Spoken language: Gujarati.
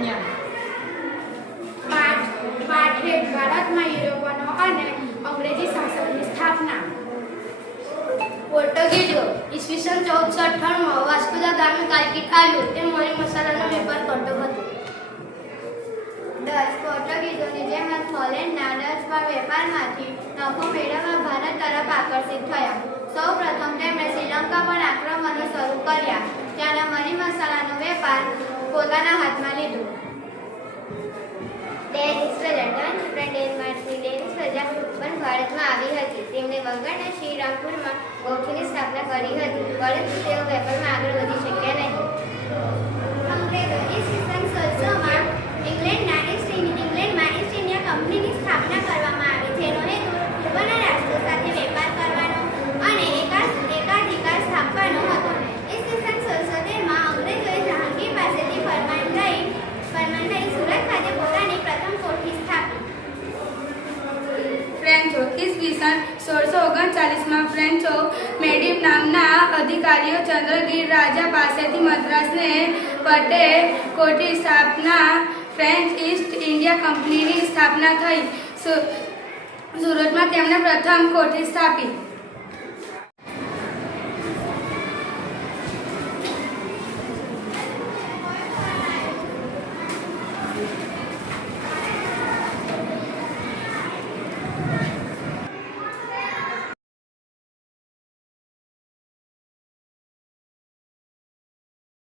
વિજ્ઞાન. પાઠ ભારતમાં યુરોપનો અને અંગ્રેજી શાસનની સ્થાપના. પોર્ટુગીઝો ઈસવીસન 1498 વાસ્કો દ ગામે કાલકીટ આવ્યો. તે મરી મસાલાનો વેપાર કરતો હતો. ડચ પોર્ટુગીઝોની જેમ જ હોલેન્ડના ડચ વેપારમાંથી નફો મેળવવા ભારત તરફ આકર્ષિત થયા. સૌ પ્રથમ તેમણે શ્રીલંકા પર આક્રમણો શરૂ કર્યા. ત્યારે મરી મસાલાનો વેપાર પોતાના હાથમાં લીધો. ડેનિશ પ્રજા ડેનમાર્કની ડેનિશ પ્રજા પણ ભારતમાં આવી હતી. તેમણે બંગાળના શ્રીરામપુરમાં ગૌઠીની સ્થાપના કરી હતી, પરંતુ તેઓ વેપારમાં આગળ વધી શક્યા નહીં. અંગ્રેજો ઈસવીસન 1600માં ઇંગ્લેન્ડમાં ઈસ્ટ ઇન્ડિયા કંપનીની સ્થાપના કરવામાં આવી, જેનો હેતુ પૂર્વના રાષ્ટ્રો સાથે વેપાર કરવાનો અને એકાધિકાર સ્થાપવાનો હતો. ઈસવીસન 1613માં અંગ્રેજોએ જહાંગીર પાસેથી ફરમાન લઈ સુરત ખાતે પોતાની પ્રથમ કોઠી સ્થાપી. ફ્રેન્ચો ઈસવીસન 1639માં ફ્રેન્ચો મેડિવ નામના અધિકારીઓ ચંદ્રગીર રાજા પાસેથી મદ્રાસને પટે કોઠી સ્થાપના ફ્રેન્ચ ઈસ્ટ ઇન્ડિયા કંપનીની સ્થાપના થઈ. સુરતમાં તેમણે પ્રથમ કોઠી સ્થાપી.